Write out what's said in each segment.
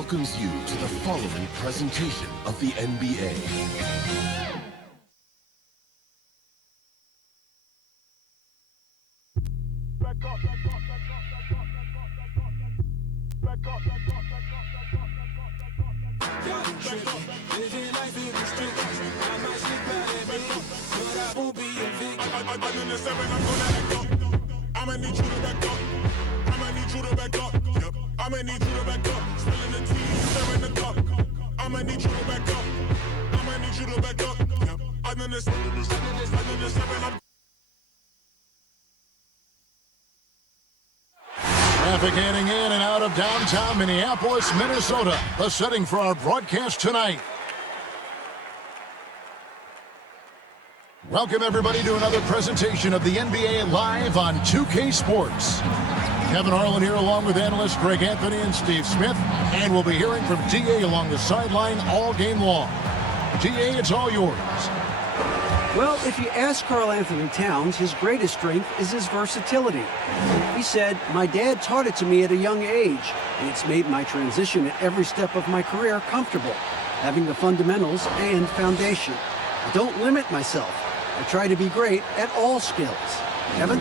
welcomes you to the following presentation of the NBA. I'ma need you to back up. I'ma need you to back up. Yep. I'ma need you to back up. Spilling the tea, stirring the cup. I'ma need you to back up. I'ma need you to back up. Yep. I'm in the seven. Traffic heading in and out of downtown Minneapolis, Minnesota. The setting for our broadcast tonight. Welcome, everybody, to another presentation of the NBA Live on 2K Sports. Kevin Harlan here along with analysts Greg Anthony and Steve Smith. And we'll be hearing from D.A. along the sideline all game long. D.A., it's all yours. Well, if you ask Karl Anthony Towns, his greatest strength is his versatility. He said, "My dad taught it to me at a young age, and it's made my transition at every step of my career comfortable, having the fundamentals and foundation. I don't limit myself. I try to be great at all skills." Kevin?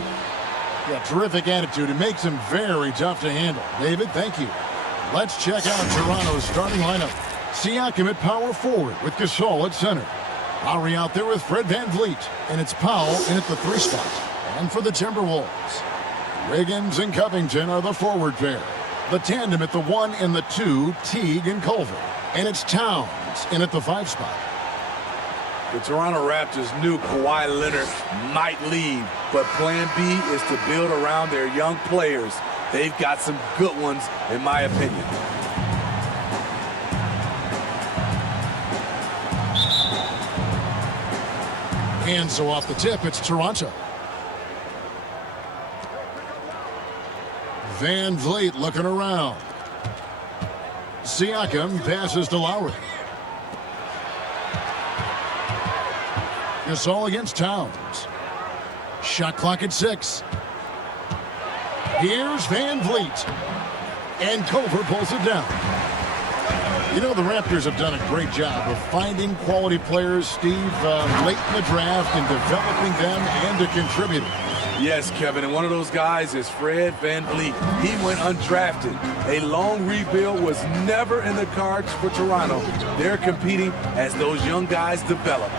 Yeah, terrific attitude. It makes him very tough to handle. David, thank you. Let's check out Toronto's starting lineup. Siakam at power forward with Gasol at center. Lowry out there with Fred VanVleet. And it's Powell in at the 3 spot. And for the Timberwolves, Wiggins and Covington are the forward pair. The tandem at the 1 and the 2, Teague and Culver. And it's Towns in at the 5 spot. The Toronto Raptors knew Kawhi Leonard might leave, but plan B is to build around their young players. They've got some good ones, in my opinion. And so off the tip, it's Toronto. VanVleet looking around. Siakam passes to Lowry. Gasol against Towns. Shot clock at 6. Here's VanVleet. And Culver pulls it down. You know, the Raptors have done a great job of finding quality players, Steve, late in the draft and developing them and a contributor. Yes, Kevin, and one of those guys is Fred VanVleet. He went undrafted. A long rebuild was never in the cards for Toronto. They're competing as those young guys develop.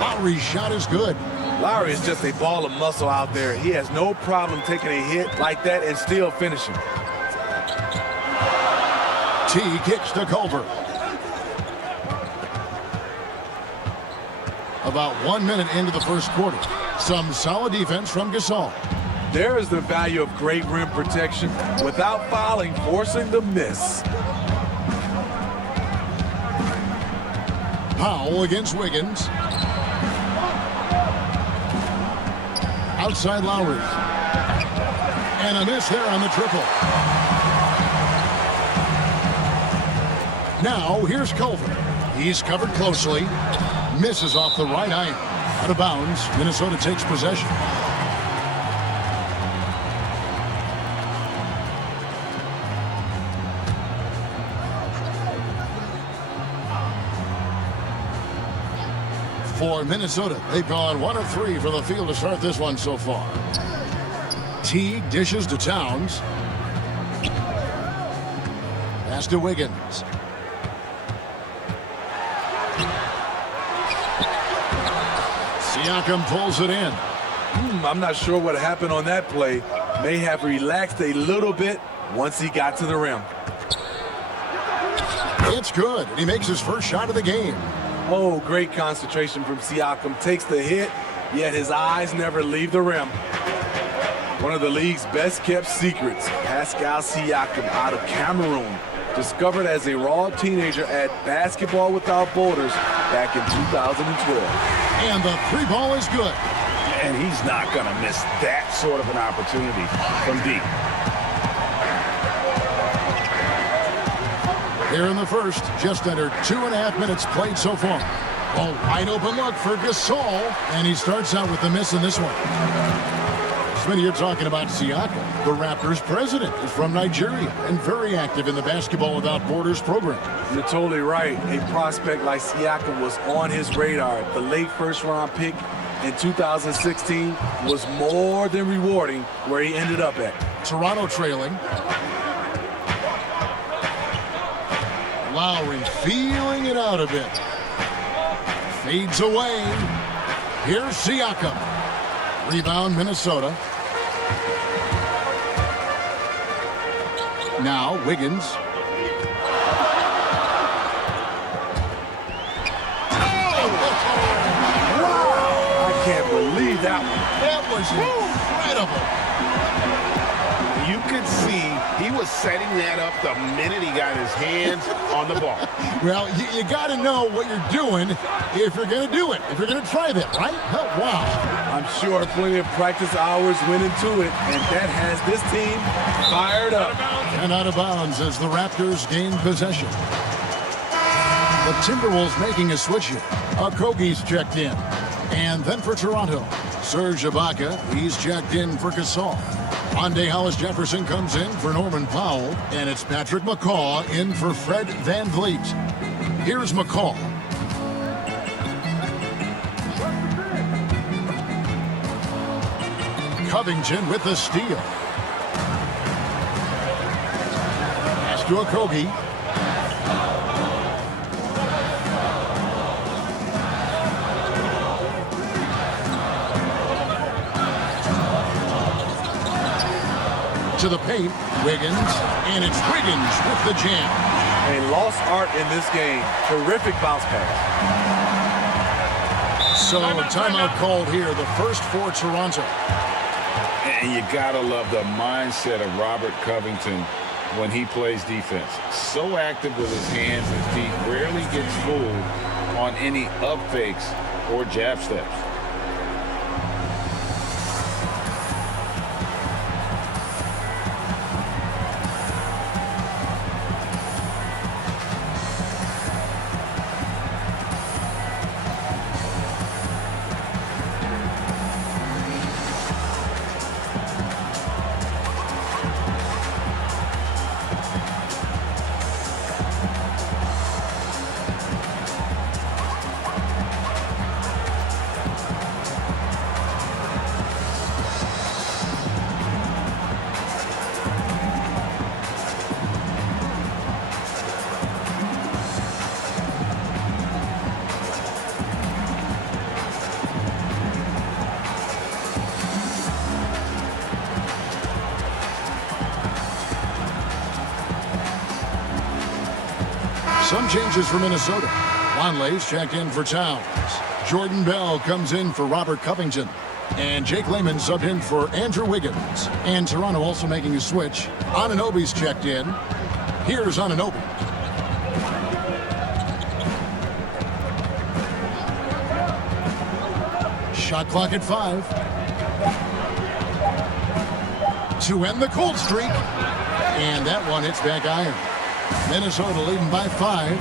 Lowry's shot is good. Lowry is just a ball of muscle out there. He has no problem taking a hit like that and still finishing. T kicks to Culver. About 1 minute into the first quarter. Some solid defense from Gasol. There is the value of great rim protection without fouling, forcing the miss. Powell against Wiggins. Outside Lowry. And a miss there on the triple. Now here's Culver. He's covered closely. Misses off the right iron. Out of bounds. Minnesota takes possession. For Minnesota, they've gone 1 of 3 from the field to start this one so far. Teague dishes to Towns. Pass to Wiggins. Siakam pulls it in. I'm not sure what happened on that play. May have relaxed a little bit once he got to the rim. It's good. He makes his first shot of the game. Oh, great concentration from Siakam. Takes the hit, yet his eyes never leave the rim. One of the league's best-kept secrets, Pascal Siakam out of Cameroon. Discovered as a raw teenager at Basketball Without Borders back in 2012. And the 3 ball is good. And he's not going to miss that sort of an opportunity from deep. Here in the first, just under 2.5 minutes played so far. A wide open look for Gasol, and he starts out with the miss in this one. Smitty, you're talking about Siakam. The Raptors president is from Nigeria and very active in the Basketball Without Borders program. You're totally right. A prospect like Siakam was on his radar. The late first-round pick in 2016 was more than rewarding where he ended up at. Toronto trailing. Lowry feeling it out a bit. Fades away. Here's Siakam. Rebound, Minnesota. Now, Wiggins. I can't believe that one. That was incredible. You could see he was setting that up the minute he got his hands on the ball. Well, you got to know what you're doing if you're going to do it, if you're going to try that, right? Oh, wow. I'm sure plenty of practice hours went into it, and that has this team fired up. And out of bounds as the Raptors gain possession. The Timberwolves making a switch here. Okogie's checked in. And then for Toronto, Serge Ibaka, he's checked in for Gasol. Rondé Hollis-Jefferson comes in for Norman Powell, and it's Patrick McCaw in for Fred VanVleet. Here's McCaw. Covington with the steal. Pass to Okogie. To the paint, Wiggins, and it's Wiggins with the jam. A lost art in this game. Terrific bounce pass. So timeout called here, the first for Toronto. And you gotta love the mindset of Robert Covington when he plays defense. So active with his hands and feet, rarely gets fooled on any up fakes or jab steps. Some changes for Minnesota. Longley's checked in for Towns. Jordan Bell comes in for Robert Covington. And Jake Layman subbed in for Andrew Wiggins. And Toronto also making a switch. Anunoby's checked in. Here's Anunoby. Shot clock at 5. To end the cold streak. And that one hits back iron. Minnesota leading by 5.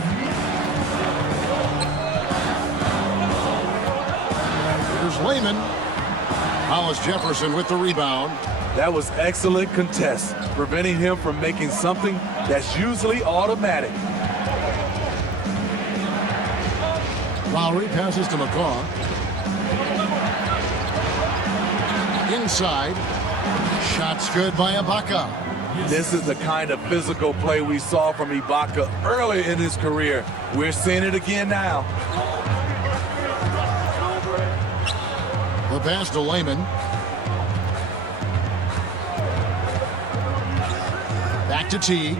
Here's Layman. Hollis-Jefferson with the rebound. That was excellent contest, preventing him from making something that's usually automatic. Lowry passes to McCaw. Inside. Shots good by Ibaka. This is the kind of physical play we saw from Ibaka early in his career. We're seeing it again now. The pass to Layman. Back to T.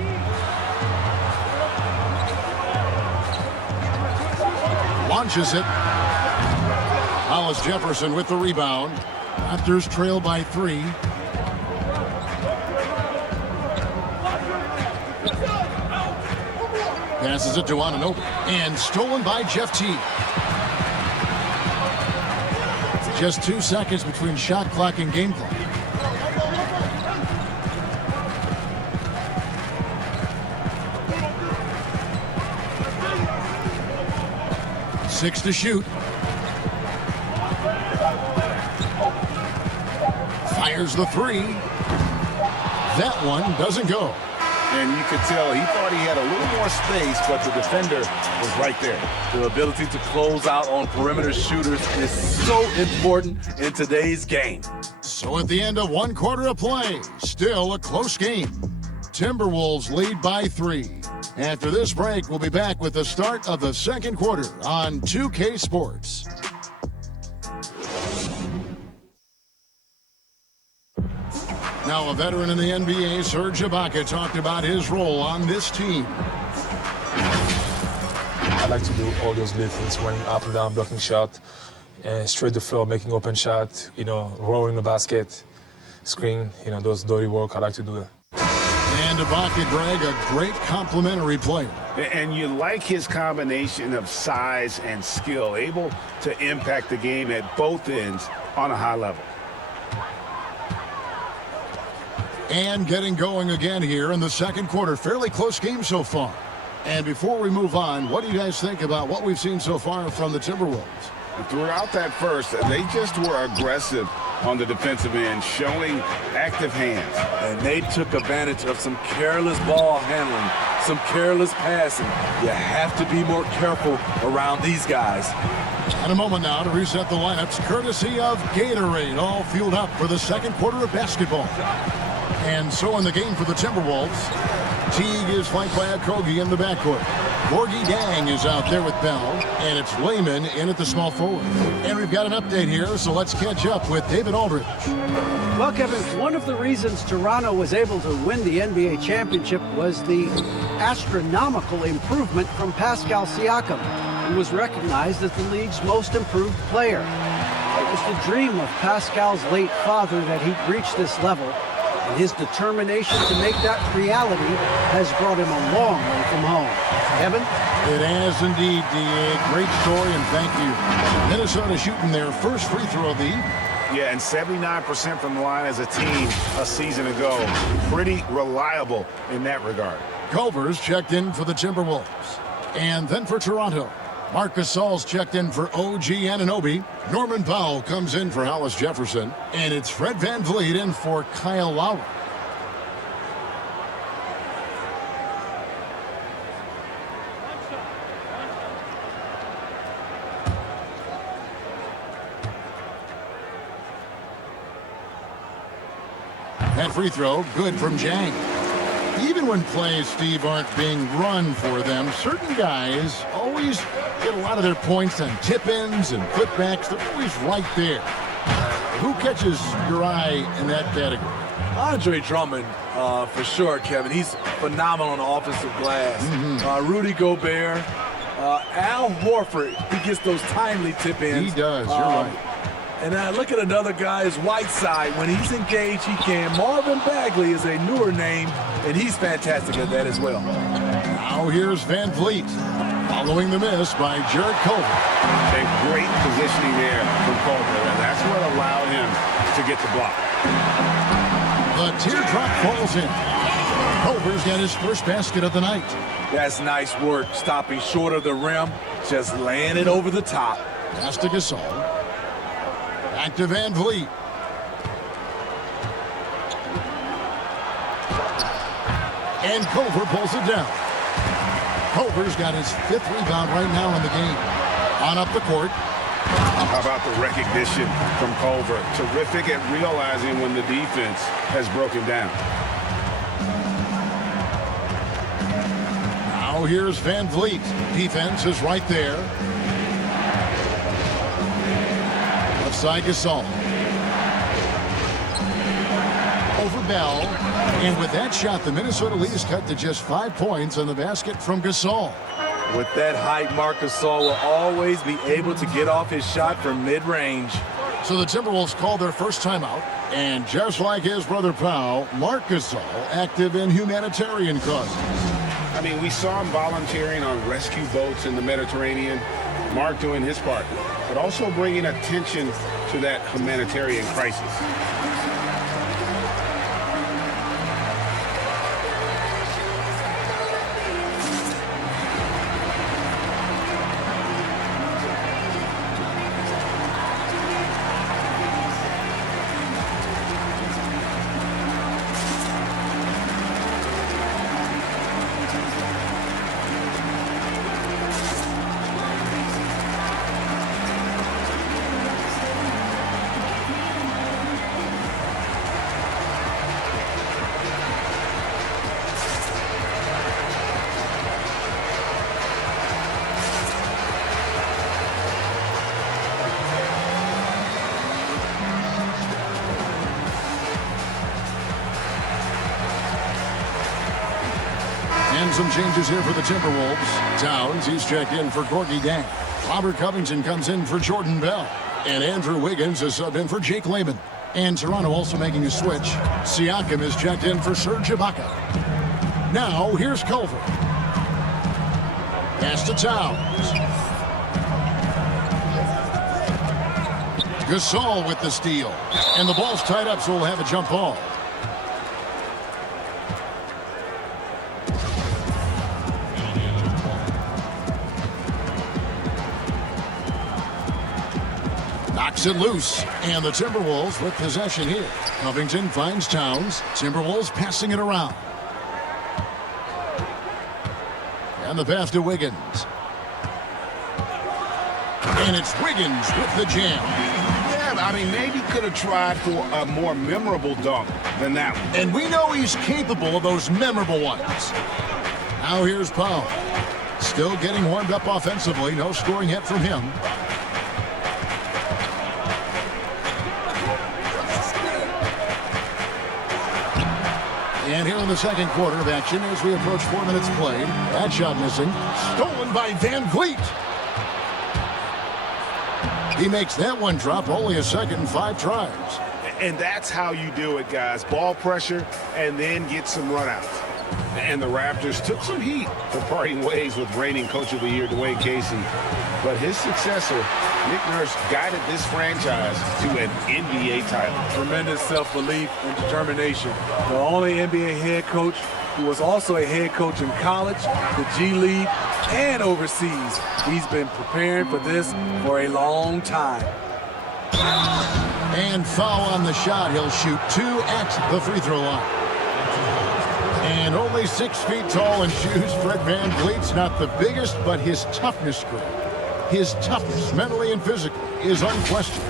Launches it. Hollis-Jefferson with the rebound. Raptors trail by 3. Passes it to Anunoby. And stolen by Jeff T. Just 2 seconds between shot clock and game clock. Six to shoot. There's the three. That one doesn't go. And you could tell he thought he had a little more space, but the defender was right there. The ability to close out on perimeter shooters is so important in today's game. So at the end of one quarter of play, still a close game. Timberwolves lead by 3. After this break, we'll be back with the start of the second quarter on 2K Sports. Now a veteran in the NBA, Serge Ibaka, talked about his role on this team. I like to do all those little things, running up and down, blocking shot, and straight to floor, making open shot, rolling the basket, screen, those dirty work. I like to do that. And Ibaka, Greg, a great complementary player. And you like his combination of size and skill, able to impact the game at both ends on a high level. And getting going again here in the second quarter. Fairly close game so far. And before we move on, what do you guys think about what we've seen so far from the Timberwolves? Throughout that first, they just were aggressive on the defensive end, showing active hands. And they took advantage of some careless ball handling, some careless passing. You have to be more careful around these guys. And a moment now to reset the lineups, courtesy of Gatorade, all fueled up for the second quarter of basketball. And so in the game for the Timberwolves, Teague is flanked by Okogie in the backcourt. Gorgie Dang is out there with Bell, and it's Layman in at the small forward. And we've got an update here, so let's catch up with David Aldridge. Well, Kevin, one of the reasons Toronto was able to win the NBA championship was the astronomical improvement from Pascal Siakam, who was recognized as the league's most improved player. It was the dream of Pascal's late father that he'd reach this level, and his determination to make that reality has brought him a long way from home. Kevin? It has indeed, D.A. Great story, and thank you. Minnesota shooting their first free throw of the evening. Yeah, and 79% from the line as a team a season ago. Pretty reliable in that regard. Culver's checked in for the Timberwolves. And then for Toronto, Marc Gasol's checked in for OG Anunoby. Norman Powell comes in for Hollis Jefferson. And it's Fred VanVleet in for Kyle Lowry. That free throw, good from Jang. Even when plays, Steve, aren't being run for them, certain guys always get a lot of their points on tip-ins and putbacks. They're always right there. Who catches your eye in that category? Andre Drummond, for sure, Kevin. He's phenomenal on the offensive glass. Rudy Gobert, Al Horford, he gets those timely tip-ins. He does, you're right. And look at another guy is Whiteside. When he's engaged, he can. Marvin Bagley is a newer name, and he's fantastic at that as well. Now here's VanVleet, following the miss by Jared Culver. And great positioning there from Culver, and that's what allowed him to get the block. The teardrop falls in. Culver's got his first basket of the night. That's nice work, stopping short of the rim, just laying it over the top. Pass to Gasol. Back to VanVleet. And Culver pulls it down. Culver's got his 5th rebound right now in the game. On up the court. How about the recognition from Culver? Terrific at realizing when the defense has broken down. Now here's VanVleet. Defense is right there. Left side Gasol. Over Bell. And with that shot, the Minnesota lead is cut to just 5 points on the basket from Gasol. With that height, Marc Gasol will always be able to get off his shot from mid-range. So the Timberwolves called their first timeout. And just like his brother Powell, Marc Gasol active in humanitarian causes. I mean, we saw him volunteering on rescue boats in the Mediterranean. Mark doing his part, but also bringing attention to that humanitarian crisis. some changes here for the Timberwolves. Towns, he's checked in for Corky Dang. Robert Covington comes in for Jordan Bell. And Andrew Wiggins is subbed in for Jake Layman. And Toronto also making a switch. Siakam is checked in for Serge Ibaka. Now, here's Culver. Pass to Towns. Gasol with the steal. And the ball's tied up, so we'll have a jump ball. Knocks it loose. And the Timberwolves with possession here. Covington finds Towns. Timberwolves passing it around. And the pass to Wiggins. And it's Wiggins with the jam. Yeah, I mean, maybe could have tried for a more memorable dunk than that one. And we know he's capable of those memorable ones. Now here's Powell. Still getting warmed up offensively. No scoring hit from him. And here in the second quarter of action as we approach 4 minutes played. That shot missing. Stolen by Van Vliet. He makes that one drop, only a second and 5 tries. And that's how you do it, guys. Ball pressure and then get some runouts. And the Raptors took some heat for parting ways with reigning Coach of the Year, Dwayne Casey. But his successor, Nick Nurse, guided this franchise to an NBA title. Tremendous self-belief and determination. The only NBA head coach who was also a head coach in college, the G League, and overseas. He's been preparing for this for a long time. And foul on the shot. He'll shoot 2 at the free throw line. And only 6 feet tall in shoes, Fred Van Vliet's not the biggest, but his toughness great. His toughness, mentally and physically, is unquestioned.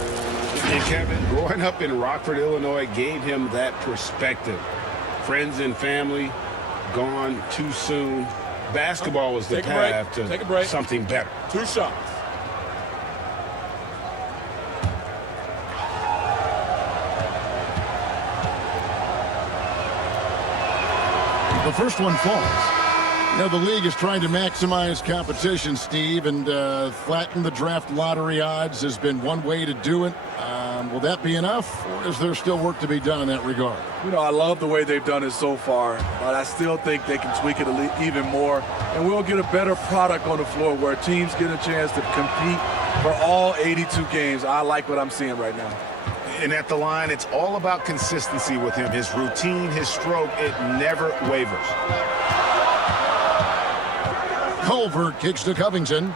And Kevin, growing up in Rockford, Illinois, gave him that perspective. Friends and family gone too soon. Basketball was the path to something better. 2 shots. The first one falls. You know, the league is trying to maximize competition, Steve, and flatten the draft lottery odds has been one way to do it. Will that be enough, or is there still work to be done in that regard? You know, I love the way they've done it so far, but I still think they can tweak it even more, and we'll get a better product on the floor where teams get a chance to compete for all 82 games. I like what I'm seeing right now. And at the line, it's all about consistency with him. His routine, his stroke, it never wavers. Culver kicks to Covington.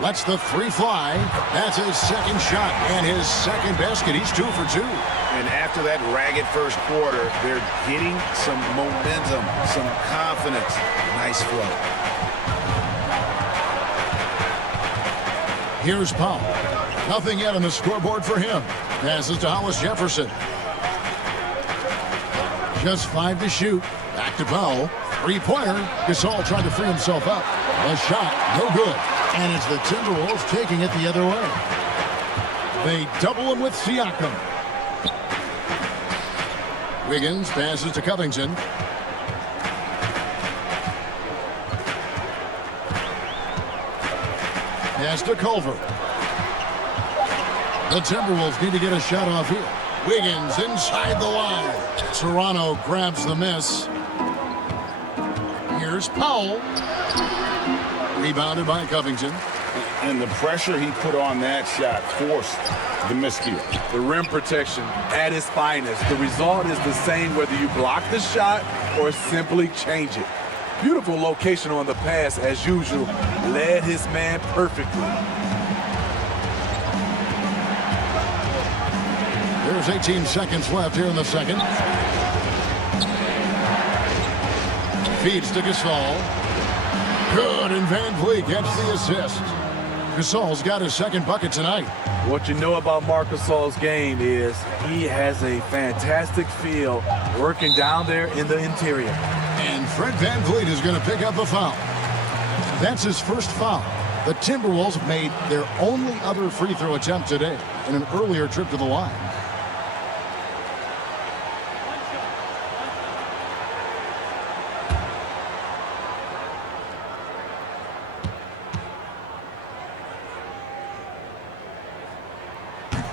Lets the 3 fly. That's his second shot and his second basket. He's 2 for 2. And after that ragged first quarter, they're getting some momentum, some confidence. Nice flow. Here's Powell. Nothing yet on the scoreboard for him. Passes to Hollis Jefferson. Just 5 to shoot. Back to Powell. 3-pointer. Gasol tried to free himself up. A shot, no good. And it's the Timberwolves taking it the other way. They double him with Siakam. Wiggins passes to Covington. Pass to Culver. The Timberwolves need to get a shot off here. Wiggins inside the line. Toronto grabs the miss. Here's Powell. Rebounded by Covington. And the pressure he put on that shot forced the miscue. The rim protection at its finest. The result is the same whether you block the shot or simply change it. Beautiful location on the pass as usual. Led his man perfectly. There's 18 seconds left here in the second. Feeds to Gasol. Good, and Van Vliet gets the assist. Gasol's got his second bucket tonight. What you know about Marc Gasol's game is he has a fantastic feel working down there in the interior. And Fred Van Vliet is going to pick up a foul. That's his first foul. The Timberwolves made their only other free throw attempt today in an earlier trip to the line.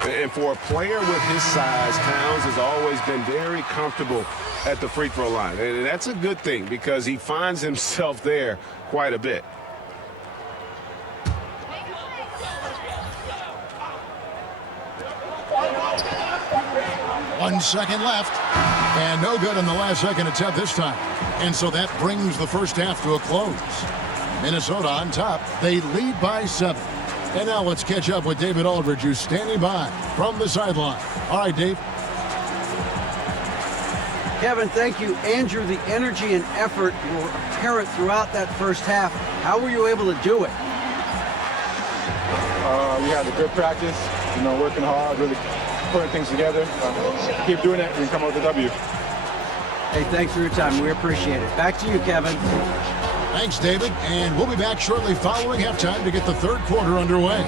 And for a player with his size, Towns has always been very comfortable at the free throw line. And that's a good thing because he finds himself there quite a bit. One second left. And no good in the last second attempt this time. And so that brings the first half to a close. Minnesota on top. They lead by 7. And now let's catch up with David Aldridge, who's standing by from the sideline. All right, Dave. Kevin, thank you. Andrew, the energy and effort were apparent throughout that first half. How were you able to do it? We had a good practice, working hard, really putting things together. Keep doing it and come out with a W. Hey, thanks for your time. We appreciate it. Back to you, Kevin. Thanks, David. And we'll be back shortly following halftime to get the third quarter underway.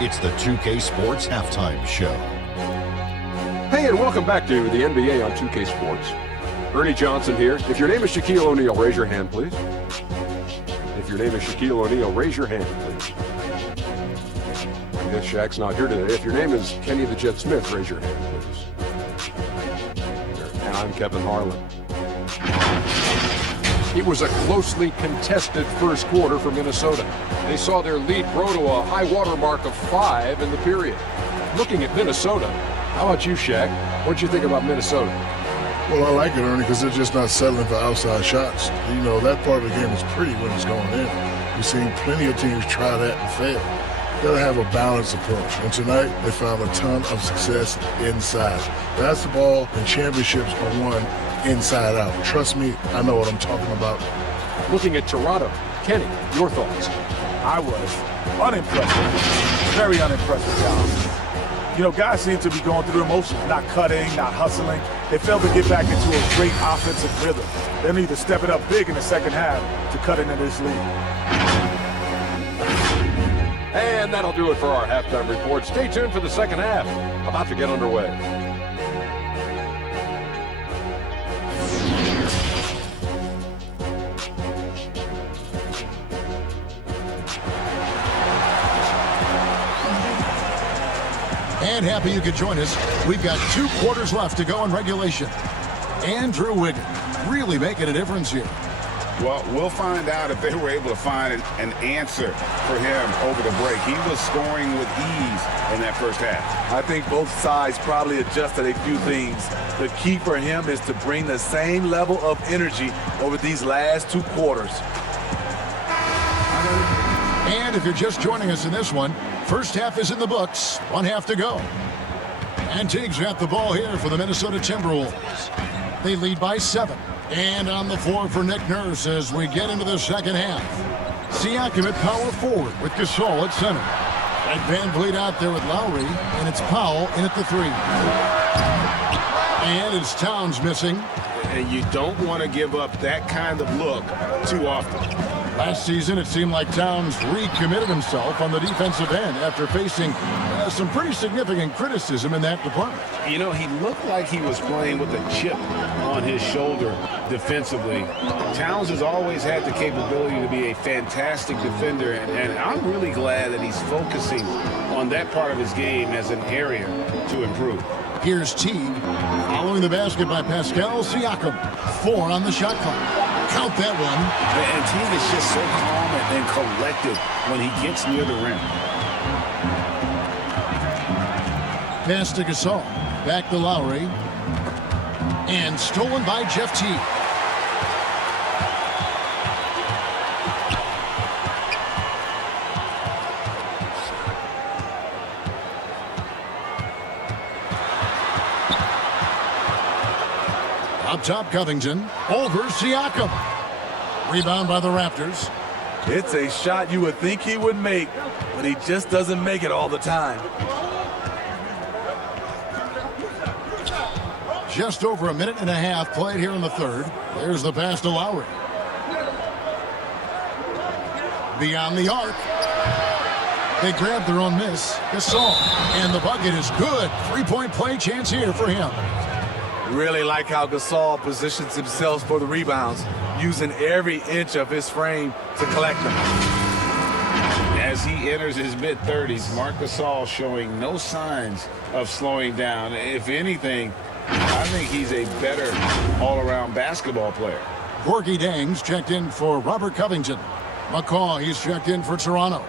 It's the 2K Sports Halftime Show. Hey, and welcome back to the NBA on 2K Sports. Ernie Johnson here. If your name is Shaquille O'Neal, raise your hand, please. If your name is Shaquille O'Neal, raise your hand, please. I guess Shaq's not here today. If your name is Kenny the Jet Smith, raise your hand, please. And I'm Kevin Harlan. It was a closely contested first quarter for Minnesota. They saw their lead grow to a high water mark of 5 in the period. Looking at Minnesota, how about you, Shaq? What'd you think about Minnesota? Well, I like it, Ernie, because they're just not settling for outside shots. That part of the game is pretty when it's going in. We've seen plenty of teams try that and fail. Got to have a balanced approach. And tonight, they found a ton of success inside. Basketball and championships are won inside out. Trust me, I know what I'm talking about. Looking at Toronto, Kenny, your thoughts? I was unimpressed. Very unimpressed with y'all. Guys seem to be going through emotions, not cutting, not hustling. They failed to get back into a great offensive rhythm. They'll need to step it up big in the second half to cut into this lead. And that'll do it for our halftime report. Stay tuned for the second half. About to get underway. And happy you could join us. We've got 2 quarters left to go in regulation. Andrew Wiggins really making a difference here. Well, we'll find out if they were able to find an answer for him over the break. He was scoring with ease in that first half. I think both sides probably adjusted a few things. The key for him is to bring the same level of energy over these last 2 quarters. And if you're just joining us in this one, first half is in the books. 1 half to go. And Teague's got the ball here for the Minnesota Timberwolves. They lead by 7. And on the floor for Nick Nurse as we get into the second half. Siakam at power forward with Gasol at center. And Van Vliet out there with Lowry. And it's Powell in at the 3. And it's Towns missing. And you don't want to give up that kind of look too often. Last season, it seemed like Towns recommitted himself on the defensive end after facing some pretty significant criticism in that department. He looked like he was playing with a chip on his shoulder defensively. Towns has always had the capability to be a fantastic defender, and I'm really glad that he's focusing on that part of his game as an area to improve. Here's Teague, following the basket by Pascal Siakam. 4 on the shot clock. Count that one. And Teague is just so calm and collected when he gets near the rim. Pass to Gasol. Back to Lowry. And stolen by Jeff Teague. Up top, Covington. Over Siakam. Rebound by the Raptors. It's a shot you would think he would make, but he just doesn't make it all the time. Just over a minute and a half played here in the third. There's the pass to Lowry. Beyond the arc. They grab their own miss. Gasol. And the bucket is good. 3-point play chance here for him. Really like how Gasol positions himself for the rebounds, using every inch of his frame to collect them. As as he enters his mid-30s, Marc Gasol showing no signs of slowing down. If anything, I think he's a better all-around basketball player. Gorgie Dang's checked in for Robert Covington. McCaw, he's checked in for Toronto.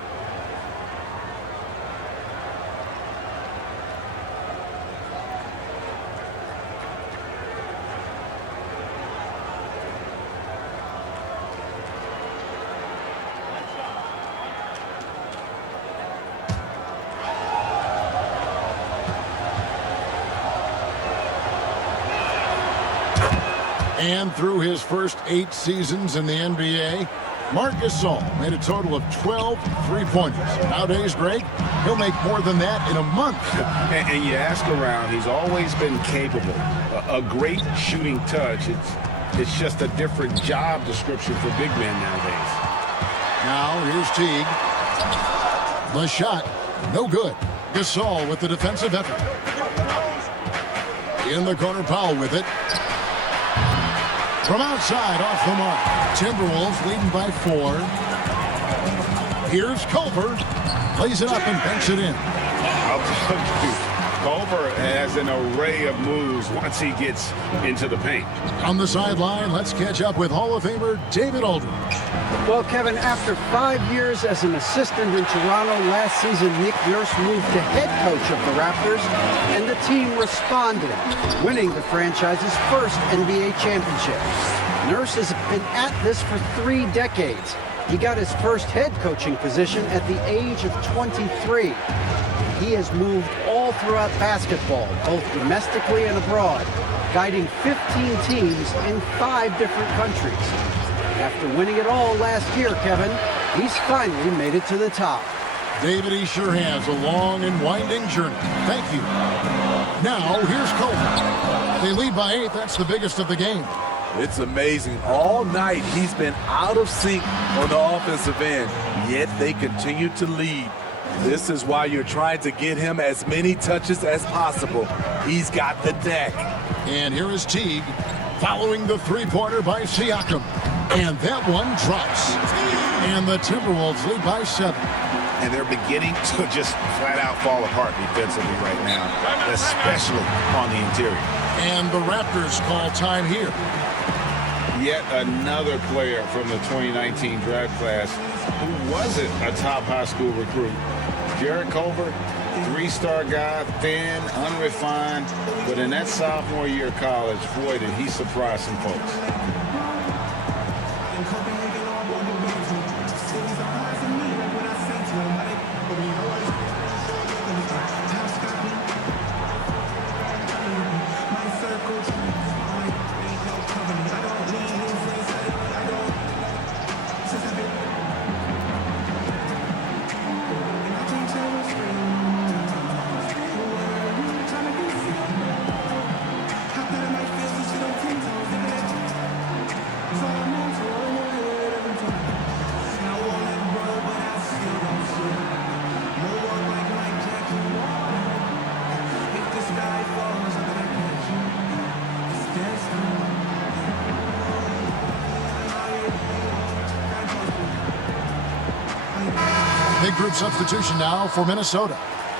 And through his first 8 seasons in the NBA, Marc Gasol made a total of 12 three-pointers. Nowadays, Greg, he'll make more than that in a month. And you ask around, he's always been capable. A great shooting touch. It's just a different job description for big men nowadays. Now, here's Teague. The shot, no good. Gasol with the defensive effort. In the corner, Powell with it. From outside, off the mark. Timberwolves leading by 4. Here's Culver. Plays it up and banks it in. I'll tell you, Culver has an array of moves once he gets into the paint. On the sideline, let's catch up with Hall of Famer David Aldridge. Well, Kevin, after 5 years as an assistant in Toronto last season, Nick Nurse moved to head coach of the Raptors, and the team responded, winning the franchise's first NBA championship. Nurse has been at this for 3 decades. He got his first head coaching position at the age of 23. He has moved all throughout basketball, both domestically and abroad, guiding 15 teams in 5 different countries. After winning it all last year, Kevin, he's finally made it to the top. David, he sure has a long and winding journey. Thank you. Now, here's Culver. They lead by 8. That's the biggest of the game. It's amazing. All night he's been out of sync on the offensive end, yet they continue to lead. This is why you're trying to get him as many touches as possible. He's got the deck. And here is Teague following the three-pointer by Siakam. And that one drops. And the Timberwolves lead by 7. And they're beginning to just flat-out fall apart defensively right now, especially on the interior. And the Raptors call time here. Yet another player from the 2019 draft class who wasn't a top high school recruit. Jarrett Culver, 3-star guy, thin, unrefined, but in that sophomore year of college, boy, did he surprise some folks. Big group substitution now for Minnesota.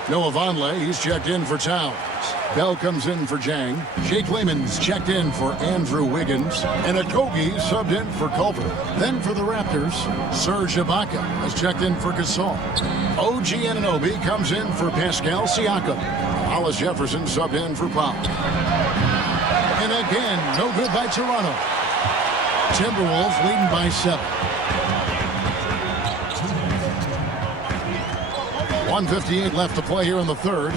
Noah Vonleh, he's checked in for Towns. Bell comes in for Jang. Shake Lehman's checked in for Andrew Wiggins. And Okogie subbed in for Culver. Then for the Raptors, Serge Ibaka has checked in for Gasol. OG Anunoby comes in for Pascal Siakam. Hollis Jefferson subbed in for Powell. And again, no good by Toronto. Timberwolves leading by 7. 1:58 left to play here in the third.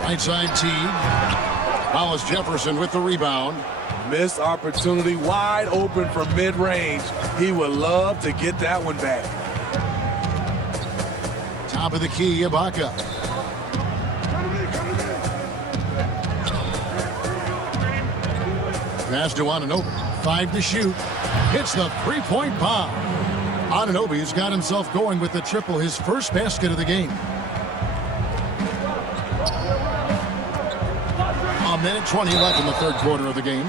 Right side Teague. Hollis Jefferson with the rebound. Missed opportunity, wide open from mid-range. He would love to get that one back. Top of the key, Ibaka. Pass to Anunoby. 5 to shoot. Hits the three-point bomb. Anunoby has got himself going with the triple, his first basket of the game. A minute 20 left in the third quarter of the game.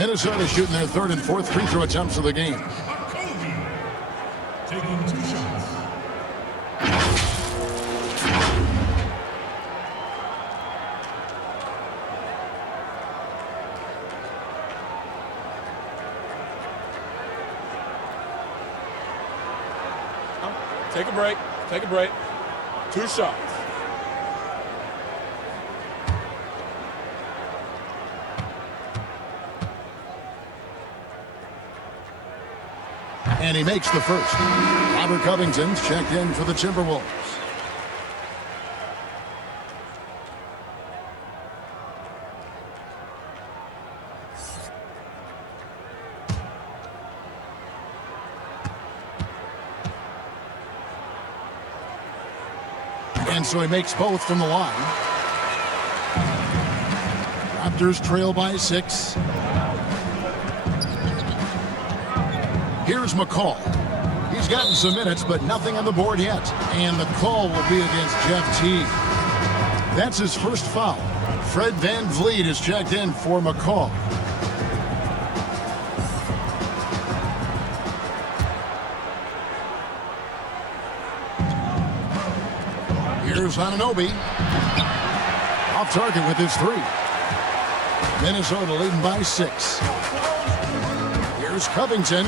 Minnesota shooting their third and fourth free throw attempts of the game. Taking 2 shots. Take a break. Take a break. 2 shots. And he makes the first. Robert Covington's checked in for the Timberwolves. And so he makes both from the line. Raptors trail by 6. Here's McCall. He's gotten some minutes, but nothing on the board yet. And the call will be against Jeff Teague. That's his first foul. Fred VanVleet is checked in for McCall. Here's Anunoby. Off target with his 3. Minnesota leading by 6. Here's Covington.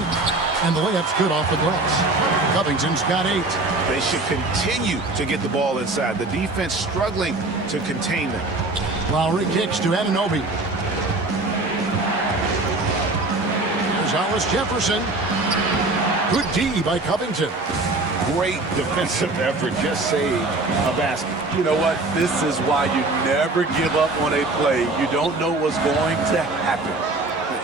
And the layup's good off the glass. Covington's got 8. They should continue to get the ball inside. The defense struggling to contain them. Lowry kicks to Anunoby. Here's Hollis Jefferson. Good D by Covington. Great defensive effort. Just saved a basket. You know what? This is why you never give up on a play. You don't know what's going to happen.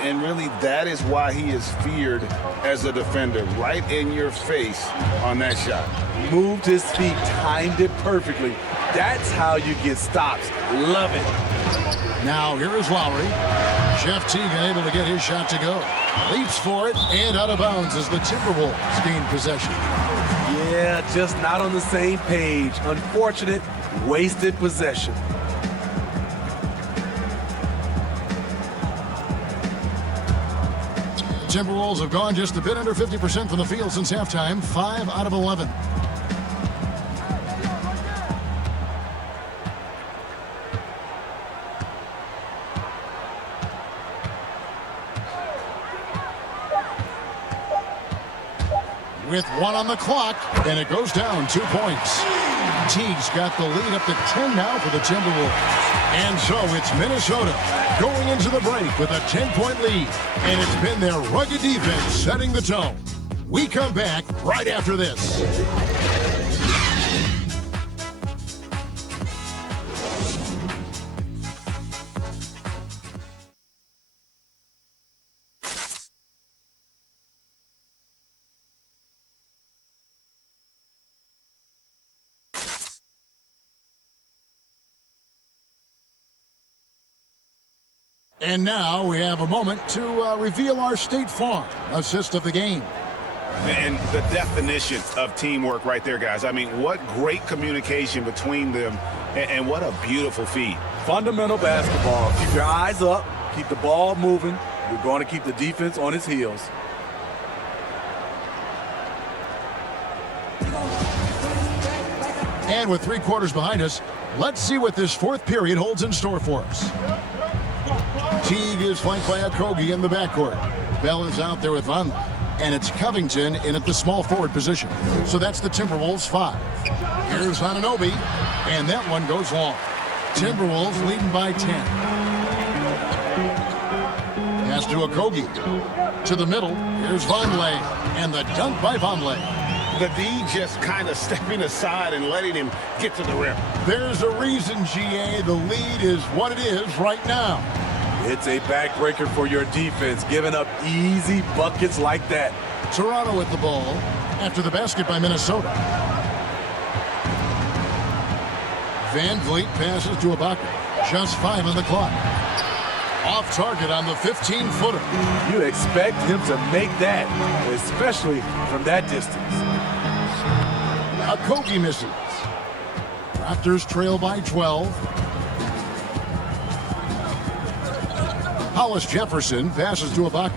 And really, that is why he is feared as a defender, right in your face on that shot. Moved his feet, timed it perfectly. That's how you get stops. Love it. Now here is Lowry. Jeff Teague unable to get his shot to go. Leaps for it and out of bounds as the Timberwolves gain possession. Yeah, just not on the same page. Unfortunate, wasted possession. Timberwolves have gone just a bit under 50% from the field since halftime, 5 out of 11. With 1 on the clock, and it goes down 2 points. Teague's got the lead up to 10 now for the Timberwolves. And so it's Minnesota going into the break with a 10-point lead. And it's been their rugged defense setting the tone. We come back right after this. And now we have a moment to reveal our State Farm assist of the game. And the definition of teamwork right there, guys. I mean, what great communication between them, and what a beautiful feed. Fundamental basketball. Keep your eyes up. Keep the ball moving. You're going to keep the defense on its heels. And with 3 quarters behind us, let's see what this 4th period holds in store for us. Teague is flanked by Okogie in the backcourt. Bell is out there with Vonleh. And it's Covington in at the small forward position. So that's the Timberwolves 5. Here's Anunoby. And that one goes long. Timberwolves leading by 10. Pass to Okogie. To the middle. Here's Vonleh. And the dunk by Vonleh. The D just kind of stepping aside and letting him get to the rim. There's a reason, GA. The lead is what it is right now. It's a backbreaker for your defense, giving up easy buckets like that. Toronto with the ball after the basket by Minnesota. VanVleet passes to Ibaka. Just 5 on the clock. Off target on the 15-footer. You expect him to make that, especially from that distance. Okogie misses. Raptors trail by 12. Hollis Jefferson passes to Ibaka.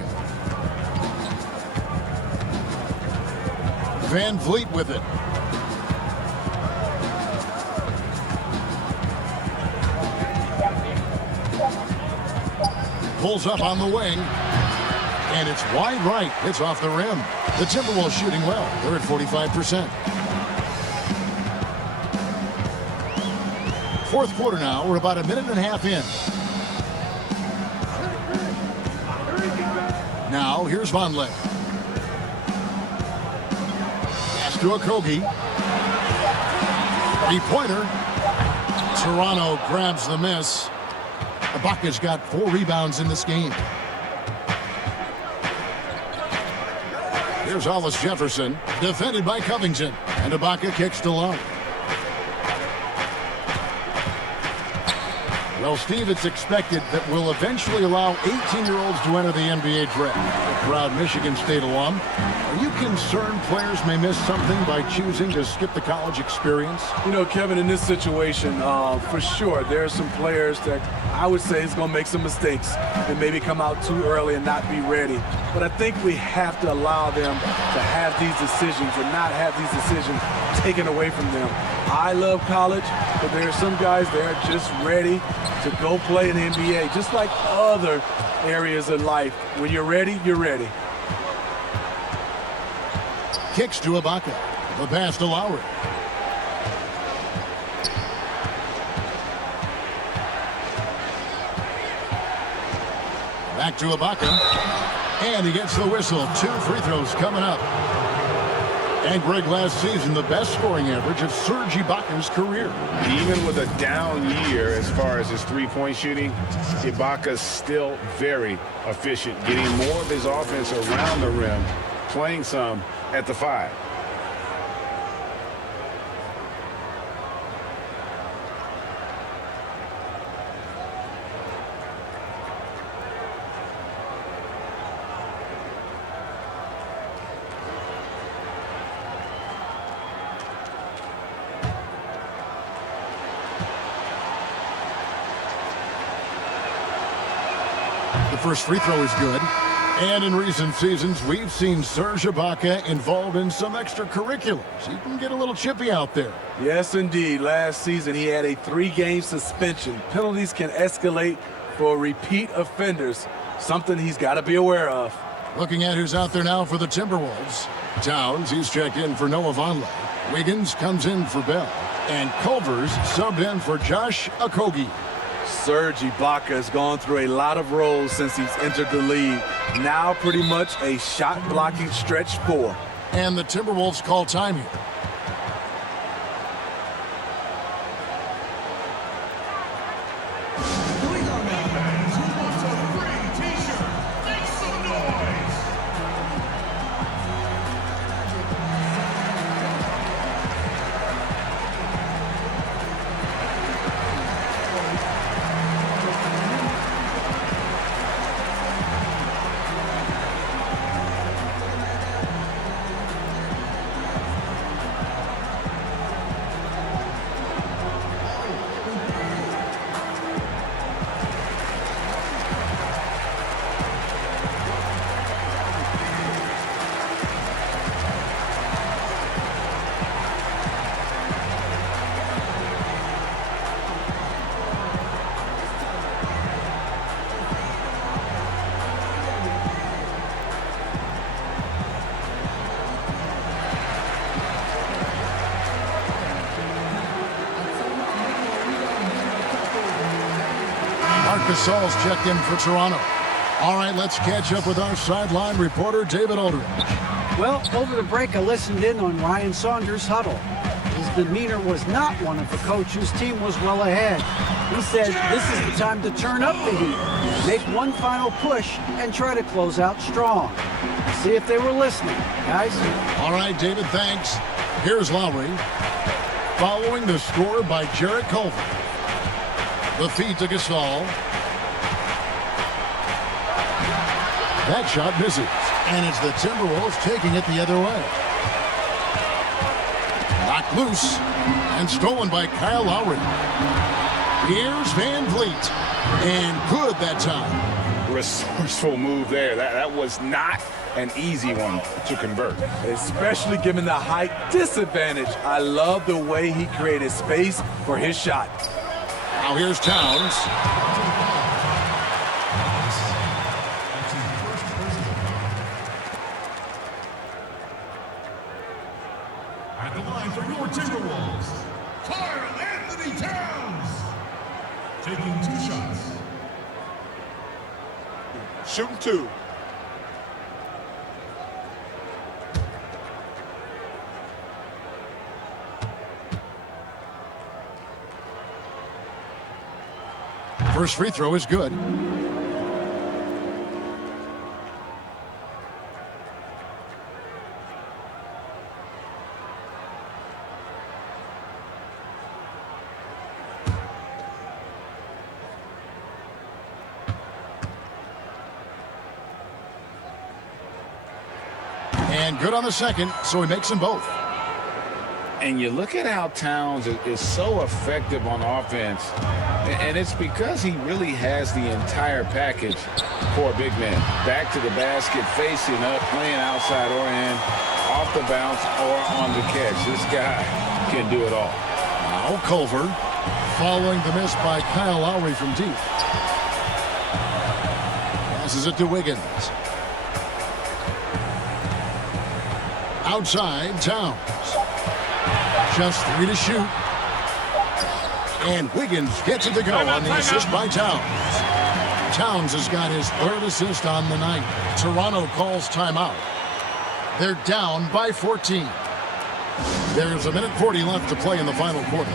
Van Vliet with it. Pulls up on the wing. And it's wide right. It's off the rim. The Timberwolves shooting well. They're at 45%. Fourth quarter now. We're about a minute and a half in. Now, here's Vonleh. Pass to Okogie. Three-pointer. Toronto grabs the miss. Ibaka's got 4 rebounds in this game. Here's Hollis Jefferson, defended by Covington. And Ibaka kicks to Love. Well, Steve, it's expected that we'll eventually allow 18-year-olds to enter the NBA draft. A proud Michigan State alum. Are you concerned players may miss something by choosing to skip the college experience? You know, Kevin, in this situation, for sure, there are some players that I would say is going to make some mistakes and maybe come out too early and not be ready. But I think we have to allow them to have these decisions and not have these decisions taken away from them. I love college, but there are some guys that are just ready to go play in the NBA, just like other areas of life. When you're ready, you're ready. Kicks to Ibaka. The pass to Lowry. Back to Ibaka. And he gets the whistle. 2 free throws coming up. And Greg, last season, the best scoring average of Serge Ibaka's career. Even with a down year as far as his three-point shooting, Ibaka's still very efficient, getting more of his offense around the rim, playing some at the 5. The first free throw is good. And in recent seasons, we've seen Serge Ibaka involved in some extracurriculars. He can get a little chippy out there. Yes, indeed. Last season, he had a 3-game suspension. Penalties can escalate for repeat offenders, something he's got to be aware of. Looking at who's out there now for the Timberwolves. Towns, he's checked in for Noah Vonleh. Wiggins comes in for Bell. And Culver's subbed in for Josh Okogie. Serge Ibaka has gone through a lot of roles since he's entered the league. Now pretty much a shot-blocking stretch 4. And the Timberwolves call time here. Gasol's checked in for Toronto. All right, let's catch up with our sideline reporter, David Aldridge. Well, over the break, I listened in on Ryan Saunders' huddle. His demeanor was not one of a coach whose team was well ahead. He said this is the time to turn up the heat, make one final push, and try to close out strong. See if they were listening, guys. All right, David, thanks. Here's Lowry. Following the score by Jarrett Culver. The feed to Gasol. That shot misses, and it's the Timberwolves taking it the other way. Knocked loose and stolen by Kyle Lowry. Here's Van Vliet, and good that time. resourceful move there. That was not an easy one to convert. Especially given the height disadvantage. I love the way he created space for his shot. Now here's Towns. At the line for your Timberwolves, Karl Anthony Towns. Taking 2 shots. Shooting 2. First free throw is good. And good on the second, so he makes them both. And you look at how Towns is so effective on offense, and it's because he really has the entire package for a big man. Back to the basket, facing up, playing outside or in, off the bounce or on the catch. This guy can do it all. Now Culver, following the miss by Kyle Lowry from deep. Passes it to Wiggins. Outside, Towns. Just 3 to shoot. And Wiggins gets it to go on the assist by Towns. Towns has got his 3rd assist on the night. Toronto calls timeout. They're down by 14. There's 1:40 left to play in the final quarter.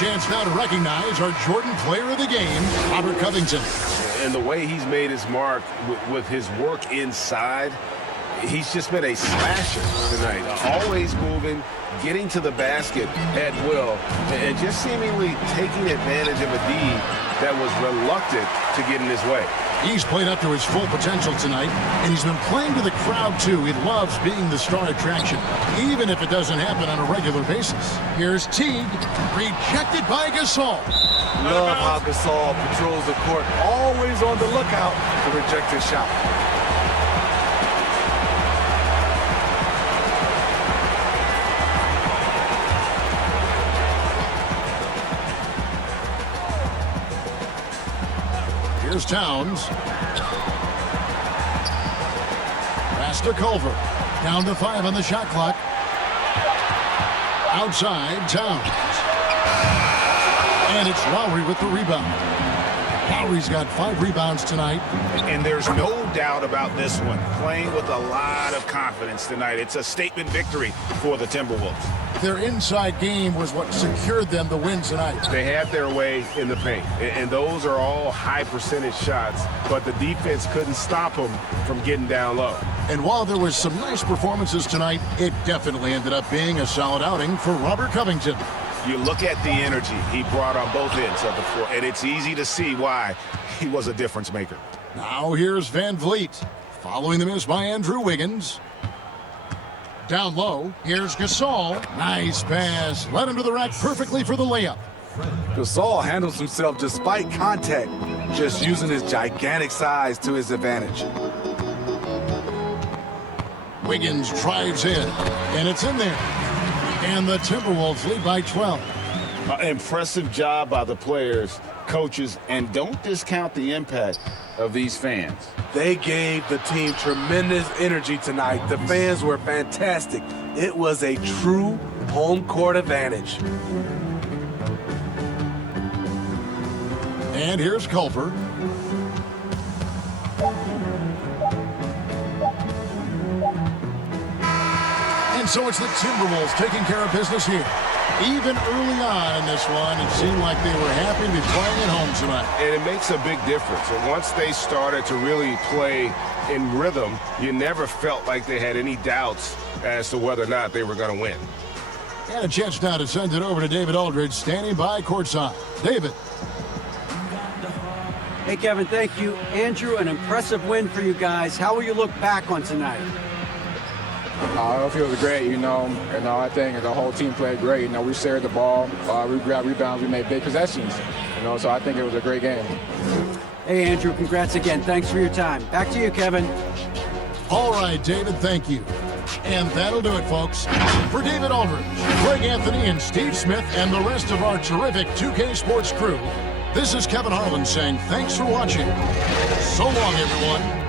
Chance now to recognize our Jordan Player of the Game, Robert Covington. And the way he's made his mark with his work inside, he's just been a slasher tonight. Always moving, getting to the basket at will, and just seemingly taking advantage of a D that was reluctant to get in his way. He's played up to his full potential tonight, and he's been playing to the crowd, too. He loves being the star attraction, even if it doesn't happen on a regular basis. Here's Teague, rejected by Gasol. Love how Gasol patrols the court, always on the lookout to reject his shot. Here's Towns. Pass to Culver. Down to 5 on the shot clock. Outside, Towns. And it's Lowry with the rebound. Lowry's got 5 rebounds tonight. And there's no doubt about this one. Playing with a lot of confidence tonight. It's a statement victory for the Timberwolves. Their inside game was what secured them the win tonight. They had their way in the paint, and those are all high percentage shots, but the defense couldn't stop them from getting down low. And while there was some nice performances tonight, it definitely ended up being a solid outing for Robert Covington. You look at the energy he brought on both ends of the floor, and it's easy to see why he was a difference maker. Now here's Van Vliet, following the miss by Andrew Wiggins. Down low, here's Gasol. Nice pass. Led him to the rack perfectly for the layup. Gasol handles himself despite contact, just using his gigantic size to his advantage. Wiggins drives in, and it's in there. And the Timberwolves lead by 12. Impressive job by the players, coaches, and don't discount the impact of these fans. They gave the team tremendous energy tonight. The fans were fantastic. It was a true home court advantage. And here's Culver. And so it's the Timberwolves taking care of business here. Even early on in this one, it seemed like they were happy to be playing at home tonight. And it makes a big difference. And once they started to really play in rhythm, you never felt like they had any doubts as to whether or not they were going to win. And a chance now to send it over to David Aldridge, standing by courtside. David. Hey, Kevin, thank you. Andrew, an impressive win for you guys. How will you look back on tonight? It feels great, I think the whole team played great. We shared the ball, we grabbed rebounds, we made big possessions, so I think it was a great game. Hey, Andrew, congrats again. Thanks for your time. Back to you, Kevin. All right, David, thank you. And that'll do it, folks. For David Aldridge, Greg Anthony, and Steve Smith, and the rest of our terrific 2K Sports crew, this is Kevin Harlan saying thanks for watching. So long, everyone.